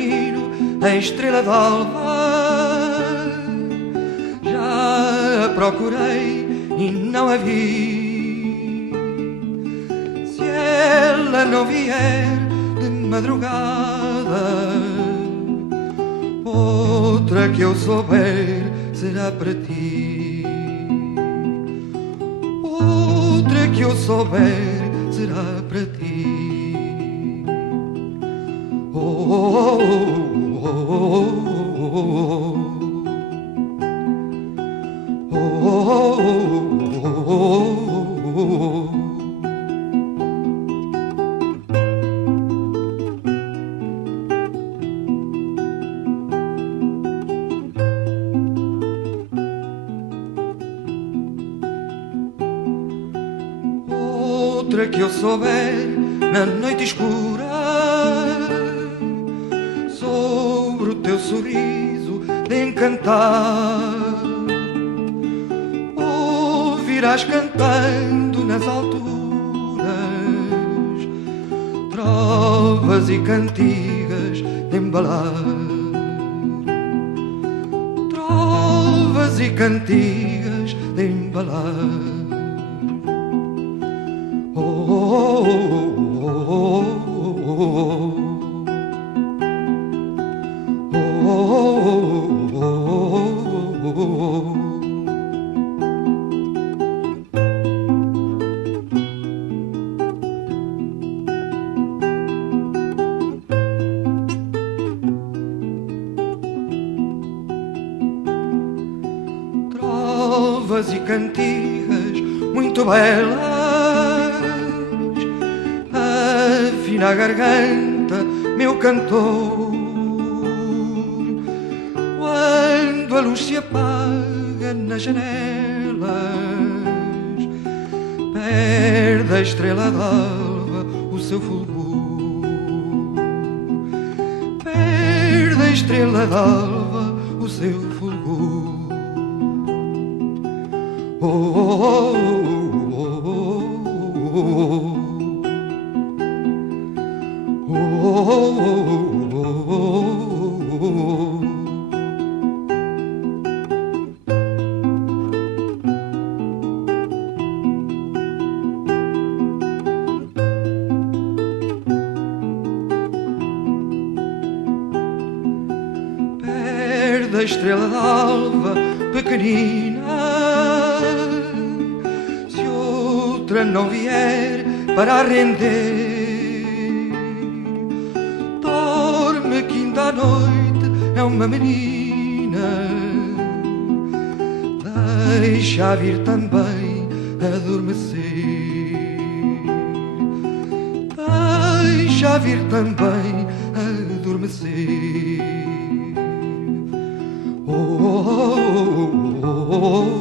pequenino, a estrela d'alva. Já a procurei e não a vi. Se ela não vier de madrugada, outra que eu souber será para ti. Outra que eu souber será para ti. Oh, oh, oh, oh, oh, oh, oh, oh. Outra que eu souber na noite escura, sobre o teu sorriso de encantar, ouvirás cantando nas alturas trovas e cantigas de embalar. Trovas e cantigas de embalar. Oh, oh, oh, oh, oh, oh, oh, oh. Trovas e cantigas muito belas, afina a garganta, meu cantor. Quando a luz se apaga nas janelas, perde a estrela d'alva o seu fulgor. Perde a estrela d'alva o seu fulgor. Oh, oh, oh, oh, oh. Oh, oh, oh, oh. Perde a estrela d'alva pequenina, se outra não vier para render. Que ainda à noite é uma menina, deixa vir também adormecer. Deixa vir também adormecer. Oh, oh, oh, oh, oh.